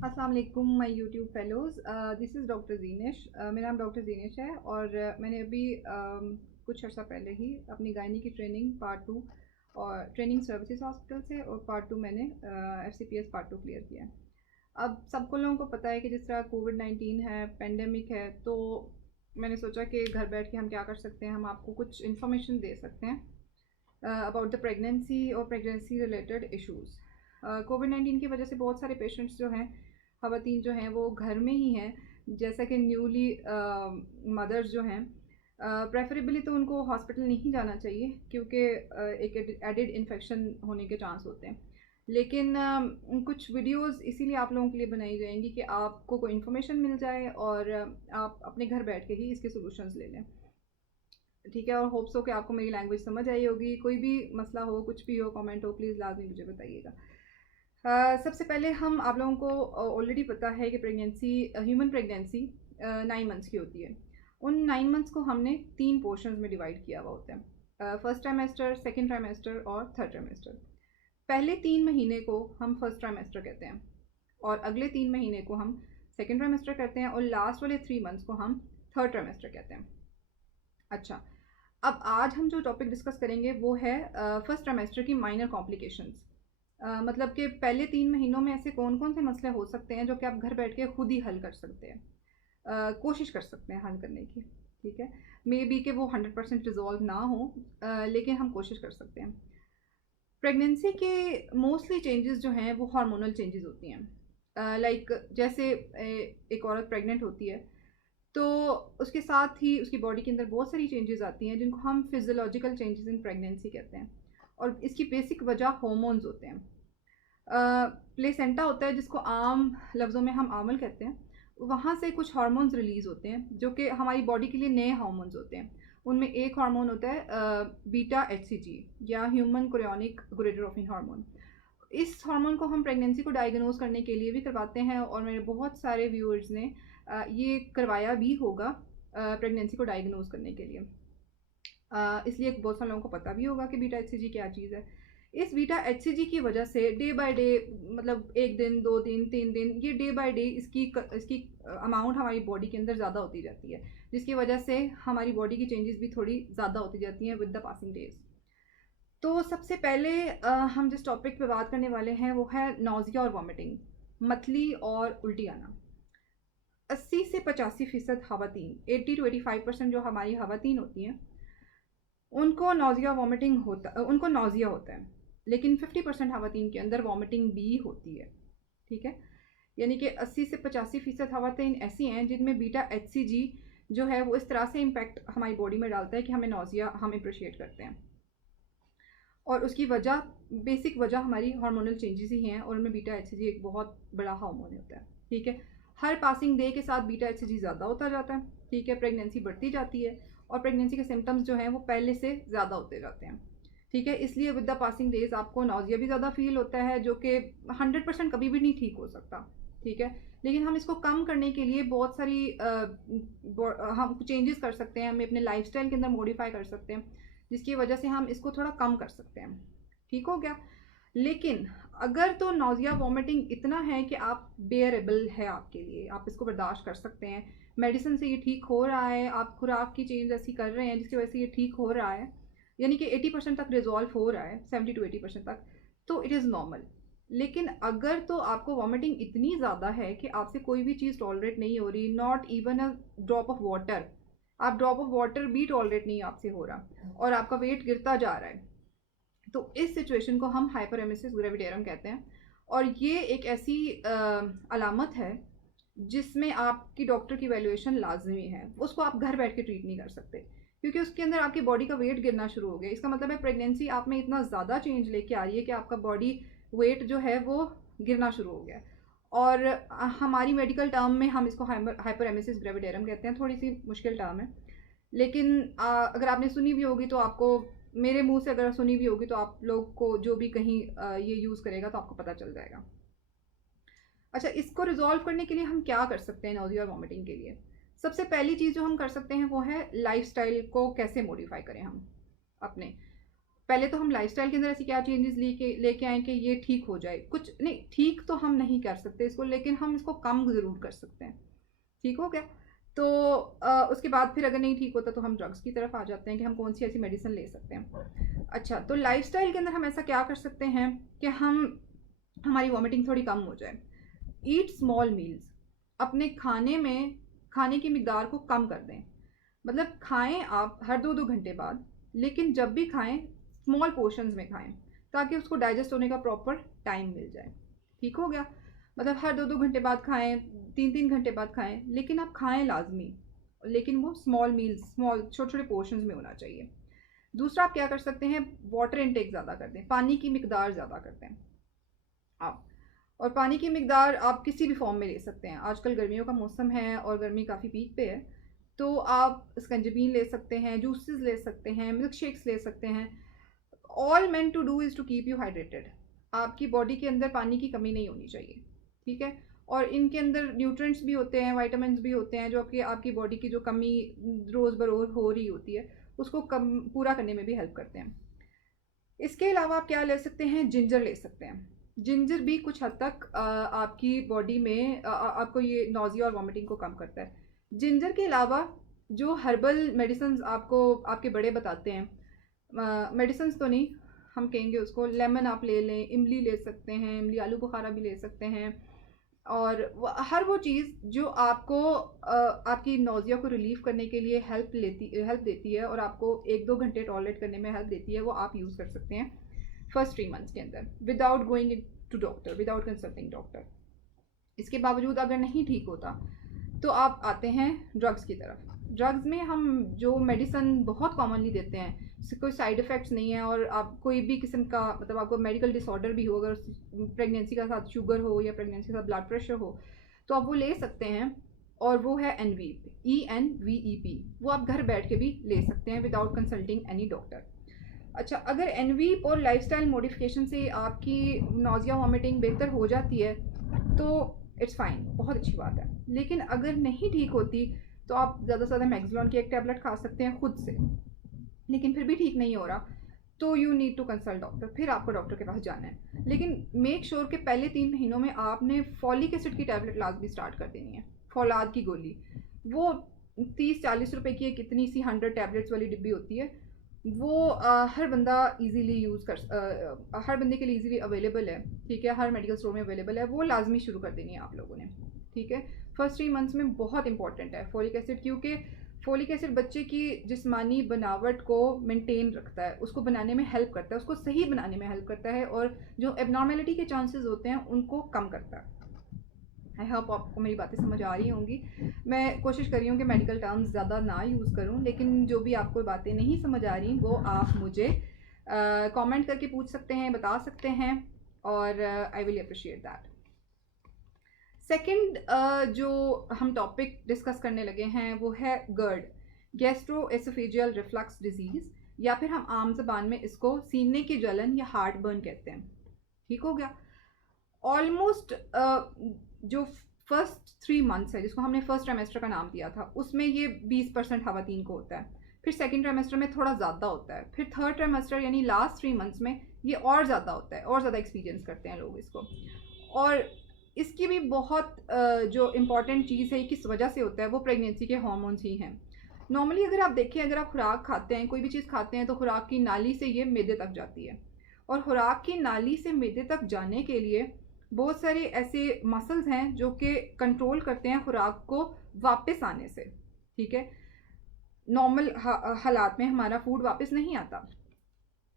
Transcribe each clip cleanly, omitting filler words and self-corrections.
अस्सलाम वालेकुम my YouTube fellows. This is doctor Jinesh. मेरा नाम डॉक्टर जीनेश है और मैंने अभी कुछ अर्सा पहले ही अपनी गायनी की ट्रेनिंग पार्ट 2 और ट्रेनिंग सर्विसेज हॉस्पिटल से और पार्ट 2 मैंने FCPS पार्ट 2 क्लियर किया है। अब सबको लोगों को पता है कि जिस तरह कोविड-19 है, पेंडेमिक है, तो मैंने सोचा कि घर बैठ के हम क्या कर सकते हैं, हम आपको कुछ इन्फॉर्मेशन दे सकते हैं अबाउट द प्रेगनेंसी और प्रेगनेंसी रिलेटेड इश्यूज़। कोविड-19 की वजह से बहुत सारे पेशेंट्स जो हैं, ख़वातीन जो हैं, वो घर में ही हैं। जैसा कि न्यूली मदर्स जो हैं, प्रेफरेबली तो उनको हॉस्पिटल नहीं जाना चाहिए क्योंकि एक एडिड इन्फेक्शन होने के चांस होते हैं। लेकिन कुछ वीडियोस इसीलिए आप लोगों के लिए बनाई जाएंगी कि आपको कोई इन्फॉर्मेशन मिल जाए और आप अपने घर बैठ के ही इसके सॉल्यूशंस ले लें। ठीक है, और होप्स हो कि आपको मेरी लैंग्वेज समझ आई होगी। कोई भी मसला हो, कुछ भी हो, कमेंट हो, प्लीज़ लाजमी मुझे बताइएगा। सबसे पहले हम आप लोगों को ऑलरेडी पता है कि प्रेगनेंसी ह्यूमन प्रेगनेंसी 9 मंथ्स की होती है। उन 9 मंथ्स को हमने 3 पोर्शंस में डिवाइड किया हुआ होता है, फर्स्ट ट्राइमेस्टर, सेकेंड ट्राइमेस्टर और थर्ड ट्राइमेस्टर। पहले 3 महीने को हम फर्स्ट ट्राइमेस्टर कहते हैं और अगले 3 महीने को हम सेकेंड ट्राइमेस्टर कहते हैं और लास्ट वाले 3 मंथ्स को हम थर्ड ट्राइमेस्टर कहते हैं। अच्छा, अब आज हम जो टॉपिक डिस्कस करेंगे वो है फर्स्ट ट्राइमेस्टर की माइनर कॉम्प्लिकेशंस। मतलब कि पहले 3 महीनों में ऐसे कौन कौन से मसले हो सकते हैं जो कि आप घर बैठ के खुद ही हल कर सकते हैं, कोशिश कर सकते हैं हल करने की। ठीक है, मे बी कि वो 100% रिजॉल्व ना हो, लेकिन हम कोशिश कर सकते हैं। प्रेगनेंसी के मोस्टली चेंजेस जो हैं वो हार्मोनल चेंजेस होती हैं। लाइक जैसे एक औरत प्रेग्नेंट होती है तो उसके साथ ही उसकी बॉडी के अंदर बहुत सारी चेंजेस आती हैं जिनको हम फिजियोलॉजिकल चेंजेस इन प्रेगनेंसी कहते हैं और इसकी बेसिक वजह हार्मोन्स होते हैं। प्लेसेंटा होता है जिसको आम लफ्ज़ों में हम आमल कहते हैं, वहाँ से कुछ हार्मोन्स रिलीज़ होते हैं जो कि हमारी बॉडी के लिए नए हार्मोन्स होते हैं। उनमें एक हार्मोन होता है बीटा HCG या ह्यूमन कोरियोनिक गोनाडोट्रोपिन हार्मोन। इस हार्मोन को हम प्रेगनेंसी को डायग्नोज करने के लिए भी करवाते हैं और मेरे बहुत सारे व्यूअर्स ने ये करवाया भी होगा प्रेगनेंसी को डायग्नोज करने के लिए। इसलिए बहुत सारे लोगों को पता भी होगा कि बीटा HCG क्या चीज़ है। इस बीटा HCG की वजह से डे बाय डे, मतलब 1 दिन 2 दिन 3 दिन, ये डे बाय डे इसकी अमाउंट हमारी बॉडी के अंदर ज़्यादा होती जाती है, जिसकी वजह से हमारी बॉडी की चेंजेस भी थोड़ी ज़्यादा होती जाती हैं विद द पासिंग डेज। तो सबसे पहले हम जिस टॉपिक पे बात करने वाले हैं वो है नौजिया और वॉमिटिंग, मतली और उल्टी आना। 80 से 85% खवातीन, 80 to 85% जो हमारी खवातीन होती हैं उनको नौजिया होता है, लेकिन 50% खवातीन के अंदर वॉमिटिंग भी होती है। ठीक है, यानी कि 80 से 85% खवातीन ऐसी हैं जिनमें बीटा HCG जो है वो इस तरह से इम्पैक्ट हमारी बॉडी में डालता है कि हमें नौजिया हम अप्रिशिएट करते हैं और उसकी वजह, बेसिक वजह हमारी हार्मोनल चेंजेस ही हैं और उनमें बीटा HCG एक बहुत बड़ा हार्मोन होता है। ठीक है, हर पासिंग डे के साथ बीटा HCG ज़्यादा होता जाता है। ठीक है, प्रेगनेंसी बढ़ती जाती है और प्रेगनेंसी के सिम्टम्स जो हैं वो पहले से ज़्यादा होते जाते हैं। ठीक है, इसलिए विद द पासिंग डेज आपको नौजिया भी ज़्यादा फील होता है जो कि 100% कभी भी नहीं ठीक हो सकता। ठीक है, लेकिन हम इसको कम करने के लिए बहुत सारी हम चेंजेस कर सकते हैं, हम अपने लाइफस्टाइल के अंदर मॉडिफाई कर सकते हैं जिसकी वजह से हम इसको थोड़ा कम कर सकते हैं। ठीक हो गया, लेकिन अगर तो नौजिया वॉमिटिंग इतना है कि आप बेयरेबल है आपके लिए, आप इसको बर्दाश्त कर सकते हैं, मेडिसिन से ये ठीक हो रहा है, आप खुराक की चेंज ऐसी कर रहे हैं जिसकी वजह से ये ठीक हो रहा है, यानी कि 80% तक रिजॉल्व हो रहा है, 70 to 80% तक, तो इट इज़ नॉर्मल। लेकिन अगर तो आपको वॉमिटिंग इतनी ज़्यादा है कि आपसे कोई भी चीज़ टॉलरेट नहीं हो रही, not even a drop of water, आप ड्रॉप ऑफ वाटर भी टॉलरेट नहीं आपसे हो रहा और आपका वेट गिरता जा रहा है, तो इस सिचुएशन को हम हाइपरेमेसिस ग्रेविडेरम कहते हैं और ये एक ऐसी अलामत है जिसमें आपकी डॉक्टर की वैल्यूएशन लाजमी है। उसको आप घर बैठ के ट्रीट नहीं कर सकते क्योंकि उसके अंदर आपकी बॉडी का वेट गिरना शुरू हो गया। इसका मतलब है प्रेगनेंसी आप में इतना ज़्यादा चेंज लेके आ रही है कि आपका बॉडी वेट जो है वो गिरना शुरू हो गया और हमारी मेडिकल टर्म में हम इसको हाइपरेमेसिस ग्रेविडेरम कहते हैं। थोड़ी सी मुश्किल टर्म है, लेकिन अगर आपने सुनी भी होगी तो आपको, मेरे मुंह से अगर सुनी भी होगी तो आप लोग को जो भी कहीं ये यूज़ करेगा तो आपको पता चल जाएगा। अच्छा, इसको रिजॉल्व करने के लिए हम क्या कर सकते हैं नौजिया और वॉमिटिंग के लिए? सबसे पहली चीज़ जो हम कर सकते हैं वो है लाइफस्टाइल को कैसे मॉडिफाई करें हम अपने। पहले तो हम लाइफस्टाइल के अंदर ऐसी क्या चेंजेस लेके आए कि ये ठीक हो जाए। कुछ नहीं, ठीक तो हम नहीं कर सकते इसको, लेकिन हम इसको कम ज़रूर कर सकते हैं। ठीक हो गया? तो उसके बाद फिर अगर नहीं ठीक होता तो हम ड्रग्स की तरफ आ जाते हैं कि हम कौन सी ऐसी मेडिसिन ले सकते हैं। अच्छा, तो लाइफस्टाइल के अंदर हम ऐसा क्या कर सकते हैं कि हमारी वॉमिटिंग थोड़ी कम हो जाए। ईट स्मॉल मील्स, अपने खाने की मिकदार को कम कर दें। मतलब खाएं आप हर 2-2 घंटे बाद, लेकिन जब भी खाएं स्मॉल पोर्शंस में खाएं, ताकि उसको डाइजेस्ट होने का प्रॉपर टाइम मिल जाए। ठीक हो गया? मतलब हर 2-2 घंटे बाद खाएं, 3-3 घंटे बाद खाएं, लेकिन आप खाएं लाजमी, लेकिन वो स्मॉल मील्स, स्मॉल छोटे छोटे पोर्शंस में होना चाहिए। दूसरा आप क्या कर सकते हैं, वाटर इनटेक ज़्यादा कर दें, पानी की मिकदार ज़्यादा कर दें आप। और पानी की मिकदार आप किसी भी फॉर्म में ले सकते हैं। आजकल गर्मियों का मौसम है और गर्मी काफ़ी पीक पे है, तो आप स्कंजबीन ले सकते हैं, जूसेस ले सकते हैं, मिल्क शेक्स ले सकते हैं। All main to do is to keep you hydrated. आपकी बॉडी के अंदर पानी की कमी नहीं होनी चाहिए। ठीक है? और इनके अंदर न्यूट्रिएंट्स भी होते हैं, वाइटामिन भी होते हैं, जो आपकी बॉडी की जो कमी रोज़ बरोज़ हो रही होती है उसको कम पूरा करने में भी हेल्प करते हैं। इसके अलावा आप क्या ले सकते हैं, जिंजर ले सकते हैं। जिंजर भी कुछ हद तक आपकी बॉडी में आपको ये नोज़िया और वॉमिटिंग को कम करता है। जिंजर के अलावा जो हर्बल मेडिसिन आपको आपके बड़े बताते हैं, मेडिसिन तो नहीं, हम कहेंगे उसको, लेमन आप ले लें, इमली ले सकते हैं, इमली आलू बुखारा भी ले सकते हैं। और हर वो चीज़ जो आपको आपकी नोज़िया को रिलीव करने के लिए हेल्प देती है और आपको 1-2 घंटे टॉलरेट करने में हेल्प देती है, वो आप यूज़ कर सकते हैं फर्स्ट 3 मंथ्स के अंदर, without going to doctor, without consulting doctor. इसके बावजूद अगर नहीं ठीक होता तो आप आते हैं ड्रग्स की तरफ। ड्रग्स में हम जो मेडिसन बहुत कॉमनली देते हैं, इससे कोई साइड इफ़ेक्ट्स नहीं है, और आप कोई भी किस्म का, मतलब आपको मेडिकल डिसऑर्डर भी हो, अगर प्रेगनेंसी का साथ शुगर हो या प्रेगनेंसी के साथ ब्लड प्रेशर हो, तो आप वो ले सकते हैं। और वो है ENVEP। वो आप घर बैठ के भी ले सकते हैं विदाउट कंसल्टिंग एनी डॉक्टर। अच्छा, अगर एनवीप और लाइफस्टाइल मॉडिफिकेशन से आपकी नोज़िया वॉमिटिंग बेहतर हो जाती है तो इट्स फाइन, बहुत अच्छी बात है। लेकिन अगर नहीं ठीक होती तो आप ज़्यादा से ज़्यादा मैक्सिलॉन की एक टैबलेट खा सकते हैं खुद से, लेकिन फिर भी ठीक नहीं हो रहा तो you need to consult doctor, फिर आपको डॉक्टर के पास जाना है। लेकिन मेक श्योर कि पहले 3 महीनों में आपने फॉलिक एसिड की टैबलेट लाजमी स्टार्ट कर देनी है। फौलाद की गोली, वो 30-40 रुपए की एक इतनी सी 100 टैबलेट्स वाली डिब्बी होती है, वो हर बंदा इजीली हर बंदे के लिए इजीली अवेलेबल है। ठीक है? हर मेडिकल स्टोर में अवेलेबल है, वो लाजमी शुरू कर देनी है आप लोगों ने। ठीक है? फर्स्ट 3 मंथ्स में बहुत इंपॉर्टेंट है फॉलिक एसिड, क्योंकि फॉलिक एसिड बच्चे की जिस्मानी बनावट को मेंटेन रखता है, उसको बनाने में हेल्प करता है, उसको सही बनाने में हेल्प करता है, और जो एबनॉर्मेलिटी के चांसेस होते हैं उनको कम करता है। आई होप आपको मेरी बातें समझ आ रही होंगी। मैं कोशिश कर रही हूँ कि मेडिकल टर्म्स ज़्यादा ना यूज़ करूँ, लेकिन जो भी आपको बातें नहीं समझ आ रही वो आप मुझे कमेंट करके पूछ सकते हैं, बता सकते हैं, और I will appreciate that. Second जो हम टॉपिक डिस्कस करने लगे हैं वो है GERD, गैस्ट्रोएसोफेजियल रिफ्लक्स डिजीज़, या फिर हम आम ज़बान में इसको सीने की जलन या हार्ट बर्न कहते हैं। ठीक हो गया? ऑलमोस्ट जो फर्स्ट 3 मंथ्स है, जिसको हमने फर्स्ट ट्राइमेस्टर का नाम दिया था, उसमें ये 20% खवातीन को होता है। फिर सेकेंड ट्राइमेस्टर में थोड़ा ज़्यादा होता है, फिर थर्ड ट्राइमेस्टर यानी लास्ट 3 मंथ्स में ये और ज़्यादा होता है, और ज़्यादा एक्सपीरियंस करते हैं लोग इसको। और इसकी भी बहुत जो इम्पॉर्टेंट चीज़ है, किस वजह से होता है, वो प्रेगनेंसी के हार्मोन्स ही हैं। नॉर्मली अगर आप देखें, अगर आप खुराक खाते हैं, कोई भी चीज़ खाते हैं, तो खुराक की नाली से ये मैदे तक जाती है, और खुराक की नाली से मैदे तक जाने के लिए बहुत सारे ऐसे मसल्स हैं जो कि कंट्रोल करते हैं खुराक को वापस आने से। ठीक है? नॉर्मल हालात में हमारा फूड वापस नहीं आता,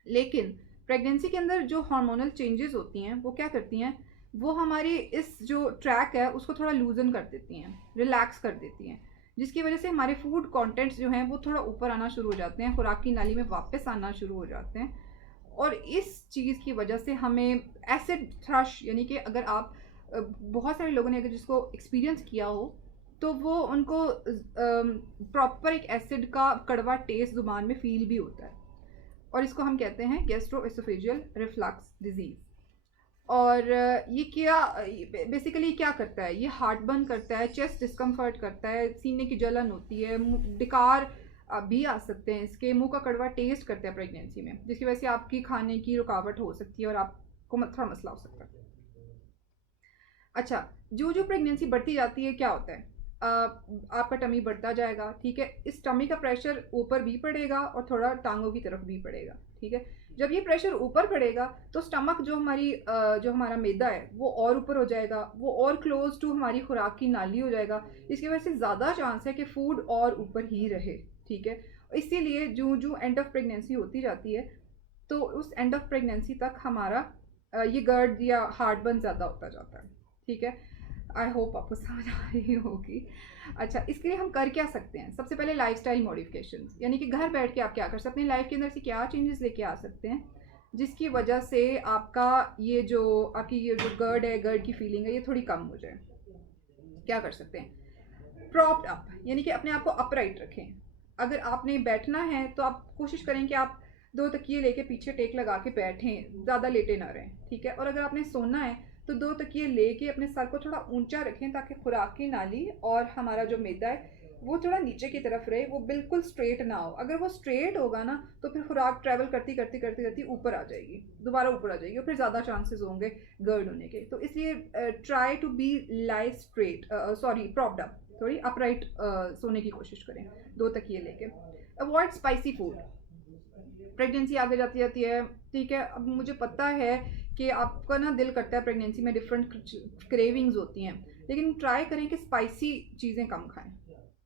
लेकिन प्रेगनेंसी के अंदर जो हार्मोनल चेंजेस होती हैं वो क्या करती हैं, वो हमारी इस जो ट्रैक है उसको थोड़ा लूजन कर देती हैं, रिलैक्स कर देती हैं, जिसकी वजह से हमारे फूड कंटेंट्स जो हैं वो थोड़ा ऊपर आना शुरू हो जाते हैं, खुराक की नाली में वापस आना शुरू हो जाते हैं। और इस चीज़ की वजह से हमें एसिड थ्रश, यानी कि अगर आप बहुत सारे लोगों ने अगर जिसको एक्सपीरियंस किया हो तो वो उनको प्रॉपर एक एसिड का कड़वा टेस्ट ज़ुबान में फील भी होता है, और इसको हम कहते हैं गैस्ट्रोएसोफेजियल रिफ्लक्स डिजीज़। और ये क्या बेसिकली क्या करता है, ये हार्ट बर्न करता है, चेस्ट डिस्कम्फर्ट करता है, सीने की जलन होती है, डकार आप भी आ सकते हैं। इसके मुंह का कड़वा टेस्ट करते हैं प्रेगनेंसी में, जिसकी वजह से आपकी खाने की रुकावट हो सकती है और आपको थोड़ा मसला हो सकता है। अच्छा, जो जो प्रेगनेंसी बढ़ती जाती है क्या होता है, आपका टमी बढ़ता जाएगा, ठीक है। इस टमी का प्रेशर ऊपर भी पड़ेगा और थोड़ा टांगों की तरफ भी पड़ेगा, ठीक है। जब ये प्रेशर ऊपर पड़ेगा तो स्टमक जो हमारा मैदा है वो और ऊपर हो जाएगा, वो और क्लोज टू हमारी खुराक की नाली हो जाएगा। इसकी वजह से ज़्यादा चांस है कि फूड और ऊपर ही रहे, ठीक है। इसीलिए जो जो एंड ऑफ प्रेगनेंसी होती जाती है तो उस एंड ऑफ प्रेगनेंसी तक हमारा ये गर्ड या हार्ट बर्न ज़्यादा होता जाता है, ठीक है। आई होप आपको समझ आ रही होगी। अच्छा, इसके लिए हम कर क्या सकते हैं? सबसे पहले लाइफस्टाइल मॉडिफिकेशंस, यानी कि घर बैठ के आप क्या कर सकते हैं, लाइफ के अंदर से क्या चेंजेस लेके आ सकते हैं जिसकी वजह से आपकी ये जो गर्ड है, गर्ड की फीलिंग है, ये थोड़ी कम हो जाए। क्या कर सकते हैं? प्रॉप्ड अप, यानी कि अपने आप को अपराइट रखें। अगर आपने बैठना है तो आप कोशिश करें कि आप 2 तकिए लेके पीछे टेक लगा के बैठें, ज़्यादा लेटे ना रहें, ठीक है। और अगर आपने सोना है तो 2 तकिए लेके अपने सर को थोड़ा ऊंचा रखें ताकि खुराक की नाली और हमारा जो मैदा है वो थोड़ा नीचे की तरफ रहे, वो बिल्कुल स्ट्रेट ना हो। अगर वो स्ट्रेट होगा ना तो फिर खुराक ट्रैवल करती करती करती करती ऊपर आ जाएगी, दोबारा ऊपर आ जाएगी और फिर ज़्यादा चांसेस होंगे गर्ड होने के। तो इसलिए try to be lie straight, sorry propped up, थोड़ी अपराइट सोने की कोशिश करें 2 तकिए लेके। Avoid spicy food. प्रेगनेंसी आगे जाती जाती है, ठीक है। अब मुझे पता है कि आपका ना दिल करता है, प्रेगनेंसी में डिफरेंट क्रेविंग्स होती हैं, लेकिन ट्राई करें कि स्पाइसी चीज़ें कम खाएं।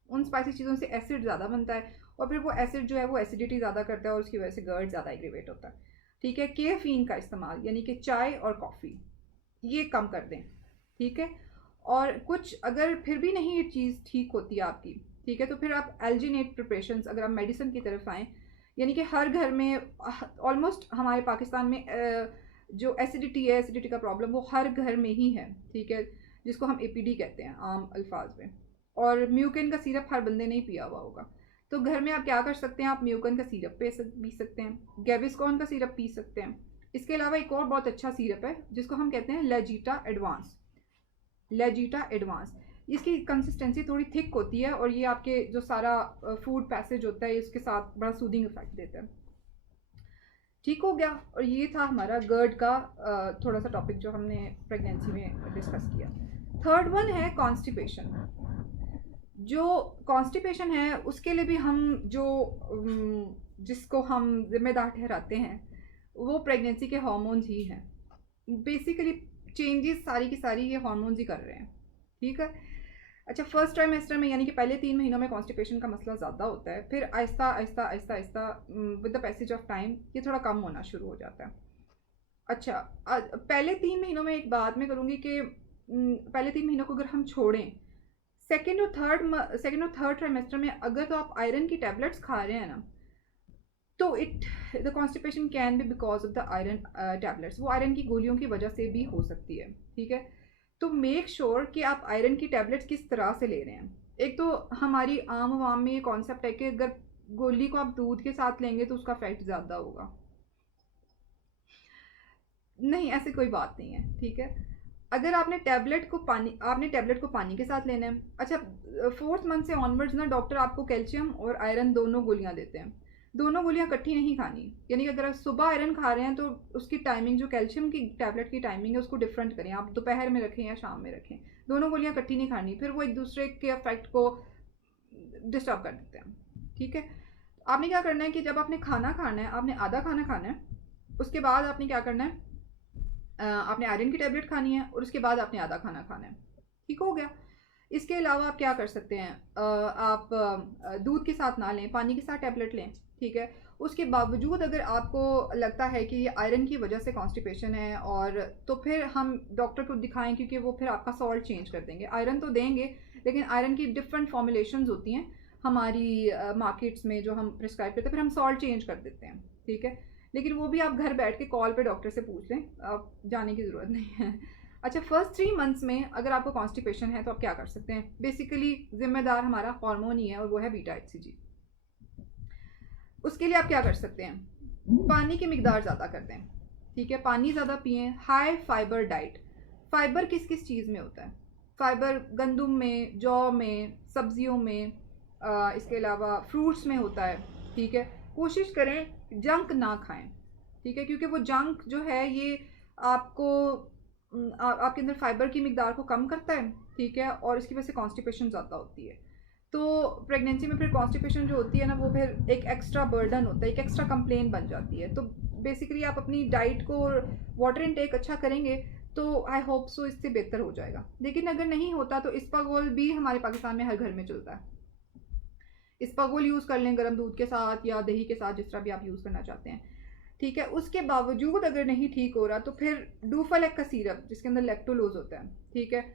उन स्पाइसी चीज़ों से एसिड ज़्यादा बनता है और फिर वो एसिड जो है वो एसिडिटी ज़्यादा करता है और उसकी वजह से गर्ड ज़्यादा एग्रीवेट होता है, ठीक है। कैफीन का इस्तेमाल, यानी कि चाय और कॉफ़ी, ये कम कर दें, ठीक है। और कुछ अगर फिर भी नहीं ये चीज़ ठीक होती है आपकी, ठीक है, तो फिर आप एल्जिनेट प्रिपरेशंस, अगर आप मेडिसिन की तरफ आएँ, यानी कि हर घर में ऑलमोस्ट हमारे पाकिस्तान में जो एसिडिटी है, एसिडिटी का प्रॉब्लम वो हर घर में ही है, ठीक है, जिसको हम एपीडी कहते हैं आम अल्फाज में। और म्यूकिन का सिरप हर बंदे ने ही पिया हुआ होगा, तो घर में आप क्या कर सकते हैं, आप म्यूकिन का सिरप पी सकते हैं, गैविस्कॉन का सिरप पी सकते हैं। इसके अलावा एक और बहुत अच्छा सिरप है जिसको हम कहते हैं लेजीटा एडवांस। लेजीटा एडवांस, इसकी कंसिस्टेंसी थोड़ी थिक होती है और ये आपके जो सारा फूड पैसेज होता है इसके साथ बड़ा सूदिंग इफेक्ट देता है। ठीक हो गया। और ये था हमारा गर्ड का थोड़ा सा टॉपिक जो हमने प्रेगनेंसी में डिस्कस किया। थर्ड वन है कॉन्स्टिपेशन। जो कॉन्स्टिपेशन है उसके लिए भी हम जिसको हम जिम्मेदार ठहराते हैं वो प्रेगनेंसी के हार्मोन्स ही हैं। बेसिकली चेंजेस सारी की सारी ये हार्मोन्स ही कर रहे हैं, ठीक है। अच्छा, फर्स्ट ट्राइमेस्टर में यानी कि पहले 3 महीनों में कॉन्स्टिपेशन का मसला ज़्यादा होता है, फिर Aahista Aahista Aahista Aahista with the passage of time ये थोड़ा कम होना शुरू हो जाता है। अच्छा, पहले 3 महीनों में एक बात मैं करूँगी कि पहले 3 महीनों को अगर हम छोड़ें, सेकेंड और थर्ड ट्राइमेस्टर में अगर तो आप आयरन की टैबलेट्स खा रहे हैं ना, तो the constipation can be because of the iron tablets. वो आयरन की गोलियों की वजह से भी हो सकती है, ठीक है। तो मेक श्योर कि आप आयरन की टैबलेट्स किस तरह से ले रहे हैं। एक तो हमारी आम आवाम में ये कॉन्सेप्ट है कि अगर गोली को आप दूध के साथ लेंगे तो उसका इफेक्ट ज़्यादा होगा। नहीं, ऐसी कोई बात नहीं है, ठीक है। अगर आपने टैबलेट को पानी के साथ लेना है। अच्छा, 4th मंथ से ऑनवर्ड्स ना डॉक्टर आपको कैल्शियम और आयरन दोनों गोलियां देते हैं। दोनों गोलियां इकट्ठी नहीं खानी, यानी कि अगर आप सुबह आयरन खा रहे हैं तो उसकी टाइमिंग, जो कैल्शियम की टैबलेट की टाइमिंग है, उसको डिफरेंट करें। आप दोपहर में रखें या शाम में रखें, दोनों गोलियां इकट्ठी नहीं खानी, फिर वो एक दूसरे के इफेक्ट को डिस्टर्ब कर देते हैं, ठीक है। आपने क्या करना है कि जब आपने खाना खाना है, आपने आधा खाना खाना है, उसके बाद आपने क्या करना है, आपने आयरन की टैबलेट खानी है और उसके बाद आपने आधा खाना खाना है, ठीक हो गया। इसके अलावा आप क्या कर सकते हैं, आप दूध के साथ ना लें, पानी के साथ टैबलेट लें, ठीक है। उसके बावजूद अगर आपको लगता है कि ये आयरन की वजह से कॉन्स्टिपेशन है, और तो फिर हम डॉक्टर को दिखाएं, क्योंकि वो फिर आपका सॉल्ट चेंज कर देंगे। आयरन तो देंगे, लेकिन आयरन की डिफरेंट फॉर्मुलेशंस होती हैं हमारी मार्केट्स में जो हम प्रिस्क्राइब करते हैं, फिर हम सॉल्ट चेंज कर देते हैं, ठीक है। लेकिन वो भी आप घर बैठ के कॉल पे डॉक्टर से पूछ लें, आप जाने की ज़रूरत नहीं है। अच्छा, फर्स्ट 3 मंथ्स में अगर आपको कॉन्स्टिपेशन है तो आप क्या कर सकते हैं। बेसिकली जिम्मेदार हमारा हार्मोन ही है और वो है बीटा HCG। उसके लिए आप क्या कर सकते हैं, पानी की मिकदार ज़्यादा कर दें, ठीक है। पानी ज़्यादा पिएं। High fibre diet. फाइबर किस किस चीज़ में होता है? फाइबर गंदम में, जौ में, सब्जियों में, इसके अलावा फ्रूट्स में होता है, ठीक है। कोशिश करें जंक ना खाएं, ठीक है, क्योंकि वो जंक जो है ये आपको आपके अंदर फाइबर की मिकदार को कम करता है, ठीक है, और इसकी वजह से कॉन्स्टिपेशन ज़्यादा होती है। तो प्रेगनेंसी में फिर कॉन्स्टिपेशन जो होती है ना, वो फिर एक एक्स्ट्रा बर्डन होता है, एक एक्स्ट्रा कंप्लेन बन जाती है। तो बेसिकली आप अपनी डाइट को और वाटर इनटेक अच्छा करेंगे तो आई होप सो इससे बेहतर हो जाएगा। लेकिन अगर नहीं होता तो इस्पागोल भी हमारे पाकिस्तान में हर घर में चलता है। इस्पागोल यूज़ कर लें गर्म दूध के साथ या दही के साथ, जिस तरह भी आप यूज़ करना चाहते हैं, ठीक है। उसके बावजूद अगर नहीं ठीक हो रहा तो फिर डूफालेक का सीरप, जिसके अंदर लैक्टोलोज होता है, ठीक है,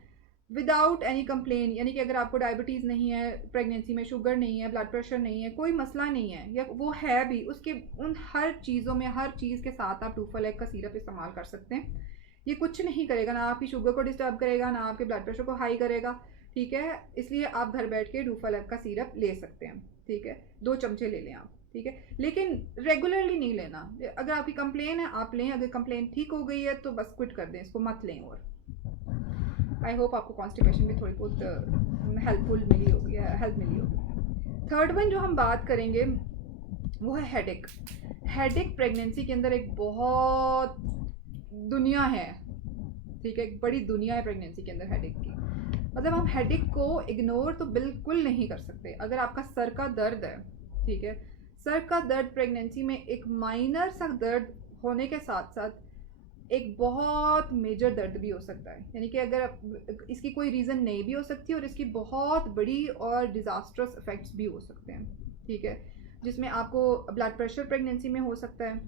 विदाउट एनी कंप्लेन, यानी कि अगर आपको डायबिटीज़ नहीं है, प्रेगनेंसी में शुगर नहीं है, ब्लड प्रेशर नहीं है, कोई मसला नहीं है, या वो है भी, उसके उन हर चीज़ों में, हर चीज़ के साथ आप डूफालेक का सीरप इस्तेमाल कर सकते हैं। ये कुछ नहीं करेगा, ना आपकी शुगर को डिस्टर्ब करेगा, ना आपके ब्लड प्रेशर को हाई करेगा, ठीक है। इसलिए आप घर बैठ के डूफालेक का सीरप ले सकते हैं, ठीक है। 2 चमचे ले लें आप, ठीक है, लेकिन रेगुलरली नहीं लेना। अगर आपकी कंप्लेन है आप लें, अगर कंप्लेन ठीक हो गई है तो बस क्विट कर दें, इसको मत लें। और आई होप आपको कॉन्स्टिपेशन में थोड़ी बहुत हेल्पफुल मिली होगी, हेल्प मिली होगी। थर्ड वन जो हम बात करेंगे वो है हेडेक। हेडेक प्रेगनेंसी के अंदर एक बहुत दुनिया है, ठीक है, एक बड़ी दुनिया है प्रेगनेंसी के अंदर हेडेक की। मतलब हम हेडेक को इग्नोर तो बिल्कुल नहीं कर सकते। अगर आपका सर का दर्द है, ठीक है, सर का दर्द प्रेगनेंसी में एक माइनर सा दर्द होने के साथ साथ एक बहुत मेजर दर्द भी हो सकता है, यानी कि अगर इसकी कोई रीज़न नहीं भी हो सकती और इसकी बहुत बड़ी और डिज़ास्ट्रस इफ़ेक्ट्स भी हो सकते हैं, ठीक है, जिसमें आपको ब्लड प्रेशर प्रेगनेंसी में हो सकता है,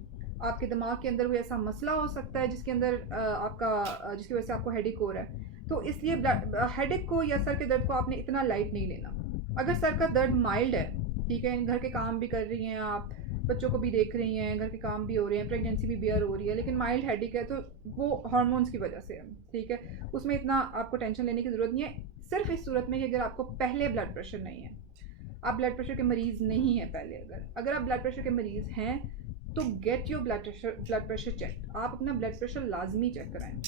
आपके दिमाग के अंदर कोई ऐसा मसला हो सकता है जिसके अंदर जिसकी वजह से आपको हेडेक हो रहा है। तो इसलिए हेडेक को या सर के दर्द को आपने इतना लाइट नहीं लेना। अगर सर का दर्द माइल्ड है, ठीक है, घर के काम भी कर रही हैं आप, बच्चों को भी देख रही हैं, घर के काम भी हो रहे हैं, प्रेगनेंसी भी बियर हो रही है, लेकिन माइल्ड हेडेक है तो वो हार्मोन्स की वजह से है, ठीक है, उसमें इतना आपको टेंशन लेने की ज़रूरत नहीं है। सिर्फ इस सूरत में कि अगर आपको पहले ब्लड प्रेशर नहीं है, आप ब्लड प्रेशर के मरीज़ नहीं हैं पहले, अगर आप ब्लड प्रेशर के मरीज़ हैं तो get your blood pressure check. आप अपना ब्लड प्रेशर लाजमी चेक कराएं,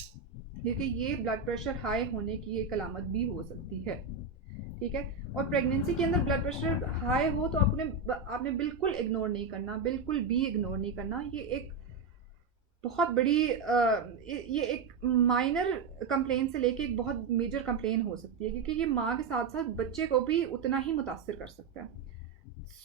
क्योंकि ये ब्लड प्रेशर हाई होने की एक अलामत भी हो सकती है, ठीक है। और प्रेगनेंसी के अंदर ब्लड प्रेशर हाई हो तो आपने बिल्कुल इग्नोर नहीं करना, बिल्कुल भी इग्नोर नहीं करना। ये एक बहुत बड़ी ये एक माइनर कंप्लेन से लेके एक बहुत मेजर कंप्लेन हो सकती है, क्योंकि ये माँ के साथ साथ बच्चे को भी उतना ही मुतासर कर सकता है।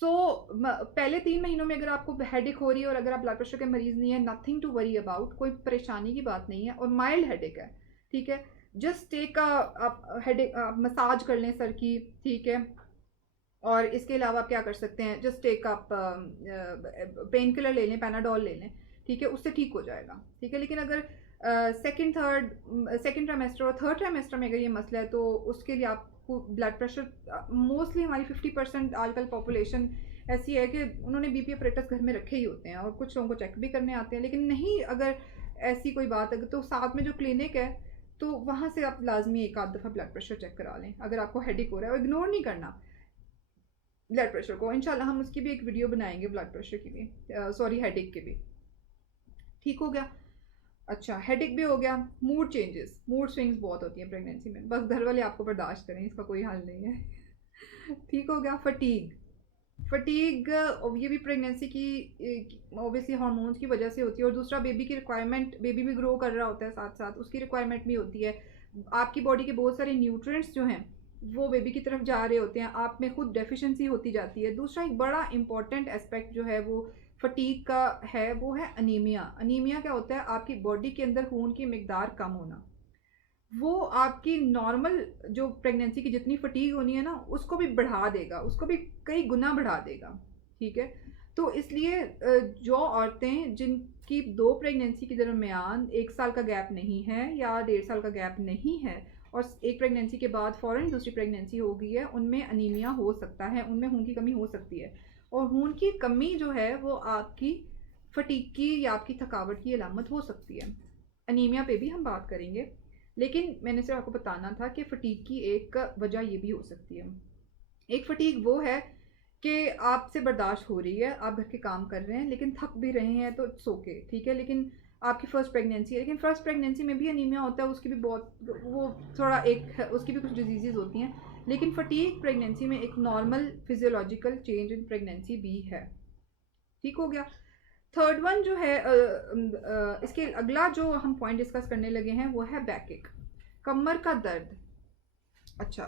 पहले 3 महीनों में अगर आपको हेडेक हो रही है और अगर आप ब्लड प्रेशर के मरीज़ नहीं है, नथिंग टू वरी अबाउट, कोई परेशानी की बात नहीं है, और माइल्ड हेडेक है, ठीक है, जस्ट टेक आप हेडेक मसाज कर लें सर की, ठीक है। और इसके अलावा आप क्या कर सकते हैं, जस्ट टेक आप पेन किलर ले लें, पैनाडोल ले लें, ठीक है, उससे ठीक हो जाएगा, ठीक है। लेकिन अगर सेकेंड ट्राइमेस्टर और थर्ड ट्राइमेस्टर में अगर ये मसला है तो उसके लिए आपको ब्लड प्रेशर, मोस्टली हमारी 50% आजकल पॉपुलेशन ऐसी है कि उन्होंने बीपी अपरेटस घर में रखे ही होते हैं, और कुछ लोगों को चेक भी करने आते हैं। लेकिन नहीं, अगर ऐसी कोई बात है तो साथ में जो क्लिनिक है तो वहाँ से आप लाजमी एक आध दफ़ा ब्लड प्रेशर चेक करा लें अगर आपको हेडेक हो रहा है, और इग्नोर नहीं करना ब्लड प्रेशर को। इंशाल्लाह हम उसकी भी एक वीडियो बनाएंगे, ब्लड प्रेशर की भी, सॉरी हेडेक के भी। ठीक हो गया। अच्छा, हेडेक भी हो गया। मूड चेंजेस, मूड स्विंग्स बहुत होती हैं प्रेगनेंसी में, बस घर वाले आपको बर्दाश्त करें, इसका कोई हल नहीं है। ठीक हो गया। फटीग, फटीग ये भी प्रेगनेंसी की ऑब्वियसली हार्मोन्स की वजह से होती है, और दूसरा बेबी की रिक्वायरमेंट, बेबी भी ग्रो कर रहा होता है साथ साथ, उसकी रिक्वायरमेंट भी होती है। आपकी बॉडी के बहुत सारे न्यूट्रिएंट्स जो हैं वो बेबी की तरफ जा रहे होते हैं, आप में खुद डेफिशिएंसी होती जाती है। दूसरा एक बड़ा इंपॉर्टेंट एस्पेक्ट जो है वो फटीग का है, वो है अनीमिया। अनीमिया क्या होता है, आपकी बॉडी के अंदर खून की मिकदार कम होना। वो आपकी नॉर्मल जो प्रेगनेंसी की जितनी फटीग होनी है ना, उसको भी बढ़ा देगा, उसको भी कई गुना बढ़ा देगा, ठीक है। तो इसलिए जो औरतें जिनकी 2 प्रेगनेंसी के दरमियान 1 साल का गैप नहीं है या 1.5 साल का गैप नहीं है, और एक प्रेगनेंसी के बाद फ़ौरन दूसरी प्रेगनेंसी हो गई है, उनमें अनीमिया हो सकता है, उनमें खून की कमी हो सकती है। और खून की कमी जो है वो आपकी फटीग की या आपकी थकावट की अलामत हो सकती है। अनीमिया पे भी हम बात करेंगे, लेकिन मैंने सिर्फ आपको बताना था कि फटीग की एक वजह ये भी हो सकती है। एक फटीग वो है कि आपसे बर्दाश्त हो रही है, आप घर के काम कर रहे हैं लेकिन थक भी रहे हैं तो इट्स ओके, ठीक है, लेकिन आपकी फ़र्स्ट प्रेगनेंसी है, लेकिन फ़र्स्ट प्रेगनेंसी में भी अनीमिया होता है, उसकी भी बहुत वो थोड़ा एक उसकी भी कुछ डिजीज़ेज़ होती हैं, लेकिन फटीग प्रेगनेंसी में एक normal physiological change in pregnancy भी है। ठीक हो गया। थर्ड वन जो है इसके अगला जो हम पॉइंट डिस्कस करने लगे हैं वो है बैक एक, कमर का दर्द। अच्छा,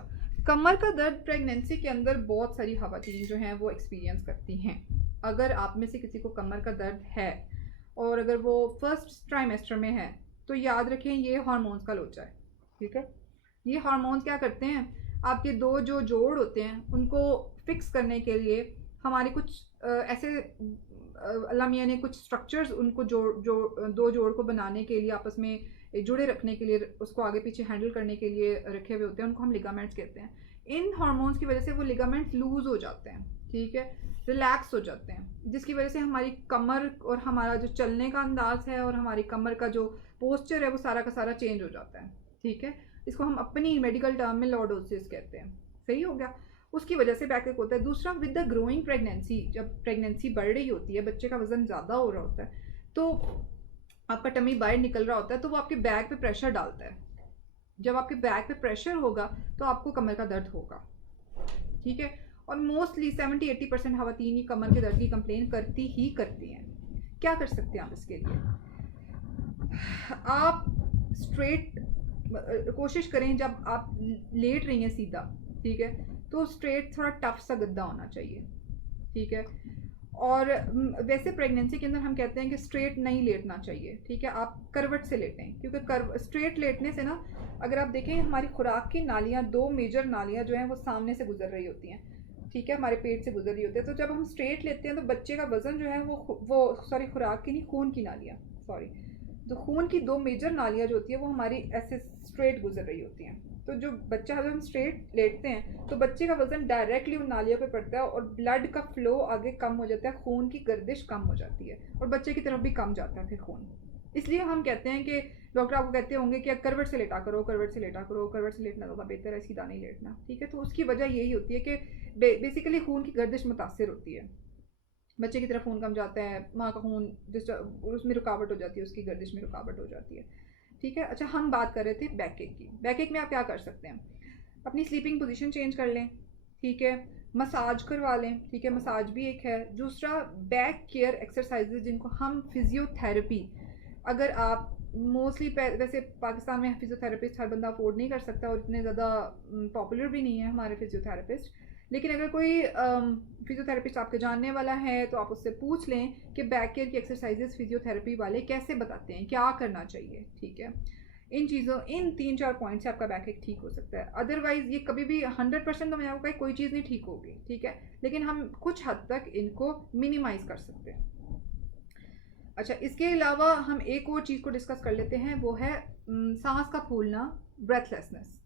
कमर का दर्द प्रेगनेंसी के अंदर बहुत सारी खवातीन जो हैं वो एक्सपीरियंस करती हैं। अगर आप में से किसी को कमर का दर्द है और अगर वो फर्स्ट ट्राइमेस्टर में है तो याद रखें ये हार्मोन्स का लोचा है। ठीक है, ये हार्मोन्स क्या करते हैं, आपके दो जो जोड़ होते हैं उनको फिक्स करने के लिए हमारे कुछ ऐसे अल्लाह मियाँ ने कुछ स्ट्रक्चर्स उनको दो जोड़ को बनाने के लिए आपस में जुड़े रखने के लिए, उसको आगे पीछे हैंडल करने के लिए रखे हुए होते हैं, उनको हम लिगामेंट्स कहते हैं। इन हार्मोन्स की वजह से वो लिगामेंट्स लूज हो जाते हैं, ठीक है, रिलैक्स हो जाते हैं, जिसकी वजह से हमारी कमर और हमारा जो चलने का अंदाज है और हमारी कमर का जो पोस्चर है वो सारा का सारा चेंज हो जाता है। ठीक है, इसको हम अपनी मेडिकल टर्म में लॉर्डोसिस कहते हैं। सही हो गया, उसकी वजह से बैकएक होता है। दूसरा, विद द ग्रोइंग प्रेगनेंसी, जब प्रेगनेंसी बढ़ रही होती है, बच्चे का वजन ज़्यादा हो रहा होता है, तो आपका टमी बाहर निकल रहा होता है, तो वो आपके बैक पे प्रेशर डालता है। जब आपके बैक पे प्रेशर होगा तो आपको कमर का दर्द होगा। ठीक है, और मोस्टली 70-80% खवातीन ये कमर के दर्द की कंप्लेन करती ही करती हैं। क्या कर सकते हैं आप इसके लिए? आप स्ट्रेट कोशिश करें, जब आप लेट रही हैं सीधा, ठीक है, तो स्ट्रेट थोड़ा टफ सा गद्दा होना चाहिए। ठीक है, और वैसे प्रेगनेंसी के अंदर हम कहते हैं कि स्ट्रेट नहीं लेटना चाहिए। ठीक है, आप करवट से लेटें, क्योंकि स्ट्रेट लेटने से ना, अगर आप देखें हमारी खुराक की नालियाँ, दो मेजर नालियाँ जो हैं वो सामने से गुजर रही होती हैं। ठीक है, हमारे पेट से गुजर रही होती है, तो जब हम स्ट्रेट लेते हैं तो बच्चे का वजन जो है वो सॉरी, खुराक की नहीं, खून की नालियाँ, सॉरी, तो खून की दो मेजर नालियाँ जो होती है वो हमारी ऐसे स्ट्रेट गुजर रही होती हैं। तो जो बच्चा, जब हम स्ट्रेट लेटते हैं तो बच्चे का वजन डायरेक्टली उन नालियों पे पड़ता है और ब्लड का फ्लो आगे कम हो जाता है, खून की गर्दिश कम हो जाती है और बच्चे की तरफ भी कम जाता है फिर खून। इसलिए हम कहते हैं कि डॉक्टर आपको कहते होंगे कि करवट से लेटा करो, करवट से लेटा करो, करवट से लेटना ज़्यादा बेहतर है, सीधा नहीं लेटना। ठीक है, तो उसकी वजह यही होती है कि बेसिकली खून की गर्दिश मुतासर होती है, बच्चे की तरफ खून कम जाता है, माँ का खून उसमें रुकावट हो जाती है, उसकी गर्दिश में रुकावट हो जाती है। ठीक है, अच्छा, हम बात कर रहे थे बैक एक की। बैक एक में आप क्या कर सकते हैं? अपनी स्लीपिंग पोजीशन चेंज कर लें। ठीक है, मसाज करवा लें। ठीक है, मसाज भी एक है। दूसरा, बैक केयर एक्सरसाइजेज जिनको हम फिजियोथेरेपी, अगर आप मोस्टली वैसे पाकिस्तान में फिजियोथेरेपिस्ट हर बंदा अफोर्ड नहीं कर सकता और इतने ज़्यादा पॉपुलर भी नहीं है हमारे फिजियोथेरेपिस्ट, लेकिन अगर कोई फिजियोथेरेपिस्ट आपके जानने वाला है तो आप उससे पूछ लें कि बैक केयर की एक्सरसाइजेज फिजियोथेरेपी वाले कैसे बताते हैं, क्या करना चाहिए। ठीक है, इन चीज़ों, इन 3-4 पॉइंट से आपका बैक एक ठीक हो सकता है। अदरवाइज़ ये कभी भी 100% तो मैं आपको कहीं कोई चीज़ नहीं ठीक होगी। ठीक है, लेकिन हम कुछ हद तक इनको मिनिमाइज़ कर सकते हैं। अच्छा, इसके अलावा हम एक और चीज़ को डिस्कस कर लेते हैं, वो है सांस का फूलना, ब्रेथलेसनेस।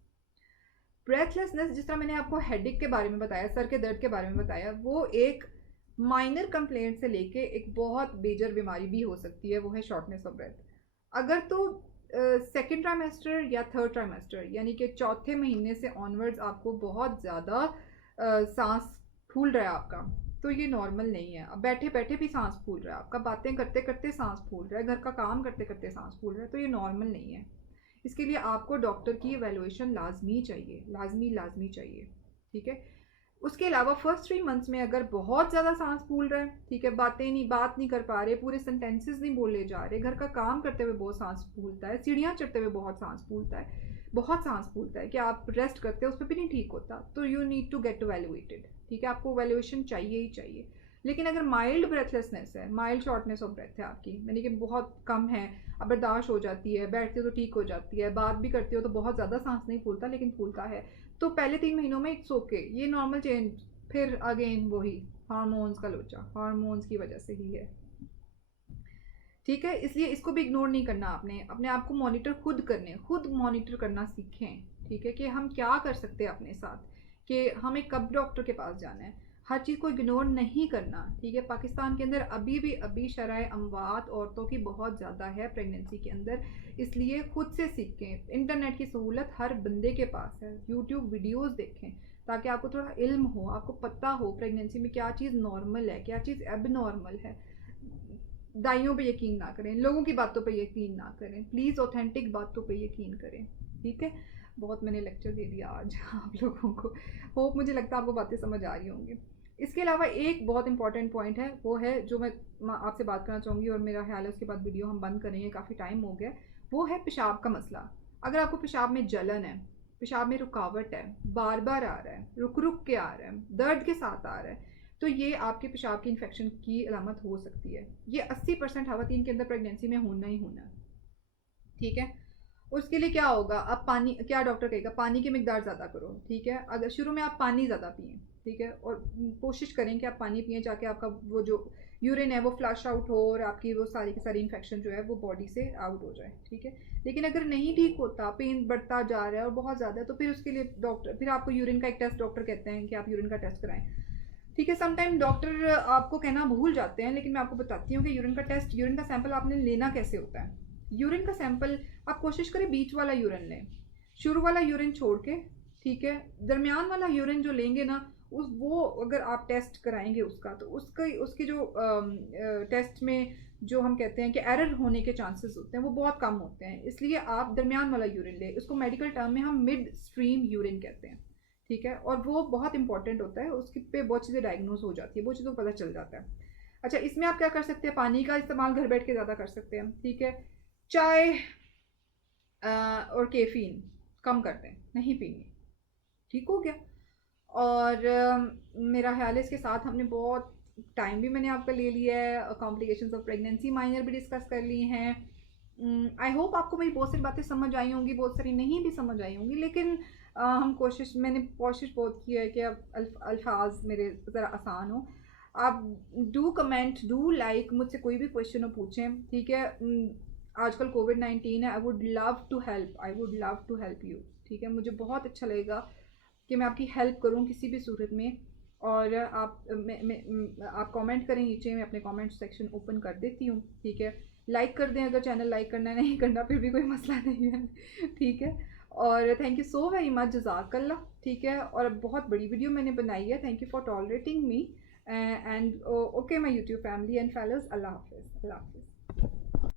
ब्रेथलेसनेस, जिस तरह मैंने आपको हेडेक के बारे में बताया, सर के दर्द के बारे में बताया, वो एक माइनर कंप्लेंट से लेके एक बहुत मेजर बीमारी भी हो सकती है, वो है शॉर्टनेस ऑफ ब्रेथ। अगर तो सेकेंड ट्राइमेस्टर या थर्ड ट्राइमेस्टर यानी कि चौथे महीने से ऑनवर्ड्स आपको बहुत ज़्यादा सांस फूल रहा है आपका, तो ये नॉर्मल नहीं है। अब बैठे बैठे भी सांस फूल रहा है आपका, बातें करते करते सांस फूल रहा है, घर का काम करते करते सांस फूल रहा है, तो ये नॉर्मल नहीं है। इसके लिए आपको डॉक्टर की एवेलुएशन लाजमी चाहिए, लाजमी चाहिए। ठीक है, उसके अलावा फर्स्ट 3 मंथ्स में अगर बहुत ज़्यादा सांस फूल रहा है, ठीक है, बात नहीं कर पा रहे, पूरे सेंटेंसेस नहीं बोले जा रहे, घर का काम करते हुए बहुत सांस फूलता है, सीढ़ियाँ चढ़ते हुए बहुत सांस फूलता है, बहुत सांस फूलता है कि आप रेस्ट करते हैं उस पर भी नहीं ठीक होता, तो you need to get evaluated. ठीक है, आपको एवेलुएशन चाहिए ही चाहिए। लेकिन अगर माइल्ड ब्रेथलेसनेस है, माइल्ड शॉर्टनेस ऑफ ब्रेथ है आपकी, यानी कि बहुत कम है, अब बर्दाश्त हो जाती है, बैठते हो तो ठीक हो जाती है, बात भी करते हो तो बहुत ज़्यादा सांस नहीं फूलता लेकिन फूलता है, तो पहले 3 महीनों में इट्स ओके, ये नॉर्मल चेंज। फिर अगेन वही हार्मोन्स का लोचा, हार्मोन्स की वजह से ही है। ठीक है, इसलिए इसको भी इग्नोर नहीं करना आपने, अपने आप को मॉनिटर खुद मॉनिटर करना सीखें। ठीक है, कि हम क्या कर सकते हैं अपने साथ, कि हमें कब डॉक्टर के पास जाना है, हर चीज़ को इग्नोर नहीं करना। ठीक है, पाकिस्तान के अंदर अभी शराय अमवात औरतों की बहुत ज़्यादा है प्रेगनेंसी के अंदर, इसलिए खुद से सीखें। इंटरनेट की सहूलत हर बंदे के पास है, यूट्यूब वीडियोज़ देखें ताकि आपको थोड़ा इल्म हो, आपको पता हो प्रेगनेंसी में क्या चीज़ नॉर्मल है, क्या चीज़ एब नॉर्मल है। दाइयों पे यकीन ना करें, लोगों की बातों पे यकीन ना करें, प्लीज़ ऑथेंटिक बातों पे यकीन करें, ठीक है। बहुत मैंने लेक्चर दे दिया आज आप लोगों को। होप मुझे लगता है आपको बातें समझ आ रही होंगी। इसके अलावा एक बहुत इंपॉर्टेंट पॉइंट है, वो है जो मैं आपसे बात करना चाहूँगी, और मेरा ख्याल है उसके बाद वीडियो हम बंद करेंगे, काफ़ी टाइम हो गया। वो है पेशाब का मसला। अगर आपको पेशाब में जलन है, पेशाब में रुकावट है, बार बार आ रहा है, रुक रुक के आ रहा है, दर्द के साथ आ रहा है, तो ये आपके पेशाब की इन्फेक्शन की अलामत हो सकती है। ये 80% खवातीन के अंदर प्रेगनेंसी में होना ही होना है, ठीक है। उसके लिए क्या होगा, अब पानी, क्या डॉक्टर कहेगा, पानी की मिकदार ज़्यादा करो, ठीक है। अगर शुरू में आप पानी ज़्यादा पिएं, ठीक है, और कोशिश करें कि आप पानी पिएं जाके आपका वो जो यूरिन है वो फ्लश आउट हो, और आपकी वो सारी की सारी इन्फेक्शन जो है वो बॉडी से आउट हो जाए, ठीक है। लेकिन अगर नहीं ठीक होता, पेन बढ़ता जा रहा है और बहुत ज़्यादा है, तो फिर उसके लिए डॉक्टर, फिर आपको यूरिन का एक टेस्ट डॉक्टर कहते हैं कि आप यूरिन का टेस्ट कराएं, ठीक है। समटाइम डॉक्टर आपको कहना भूल जाते हैं, लेकिन मैं आपको बताती हूँ कि यूरिन का टेस्ट, यूरिन का सैंपल आपने लेना कैसे होता है। यूरिन का सैंपल आप कोशिश करें बीच वाला यूरिन लें, शुरू वाला यूरिन छोड़ के, ठीक है। दरमियान वाला यूरिन जो लेंगे ना, उस वो अगर आप टेस्ट कराएंगे उसका, तो उसका उसकी जो टेस्ट में जो हम कहते हैं कि एरर होने के चांसेस होते हैं वो बहुत कम होते हैं, इसलिए आप दरमियान वाला यूरिन लें। उसको मेडिकल टर्म में हम मिड स्ट्रीम यूरिन कहते हैं, ठीक है। और वो बहुत इंपॉर्टेंट होता है, उसके पे बहुत चीज़ें डायग्नोज हो जाती है, वो चीज़ों को पता चल जाता है। अच्छा, इसमें आप क्या कर सकते हैं, पानी का इस्तेमाल घर बैठ के ज़्यादा कर सकते हैं, ठीक है। चाय और कैफ़ीन कम कर दें, नहीं पीनी, ठीक हो गया। और मेरा ख्याल है इसके साथ हमने बहुत टाइम भी मैंने आपका ले लिया है, कॉम्प्लिकेशंस ऑफ प्रेगनेंसी माइनर भी डिस्कस कर ली हैं। आई होप आपको मेरी बहुत सारी बातें समझ आई होंगी, बहुत सारी नहीं भी समझ आई होंगी, लेकिन मैंने कोशिश बहुत की है कि अब अल्फाज मेरे ज़रा आसान हो। आप डू कमेंट, डू लाइक, मुझसे कोई भी क्वेश्चन हो पूछें, ठीक है। आजकल कोविड-19 है, I would love to help you, ठीक है। मुझे बहुत अच्छा लगेगा कि मैं आपकी हेल्प करूं किसी भी सूरत में। और आप कमेंट करें नीचे, मैं अपने कमेंट सेक्शन ओपन कर देती हूँ, ठीक है। लाइक कर दें अगर चैनल लाइक करना है, नहीं करना फिर भी कोई मसला नहीं है, ठीक है। और thank you so very much, जज़ाकल्लाह, ठीक है। और बहुत बड़ी वीडियो मैंने बनाई है, thank you for tolerating me and okay my YouTube family and fellows, अल्लाह हाफिज़, अल्लाह हाफिज़।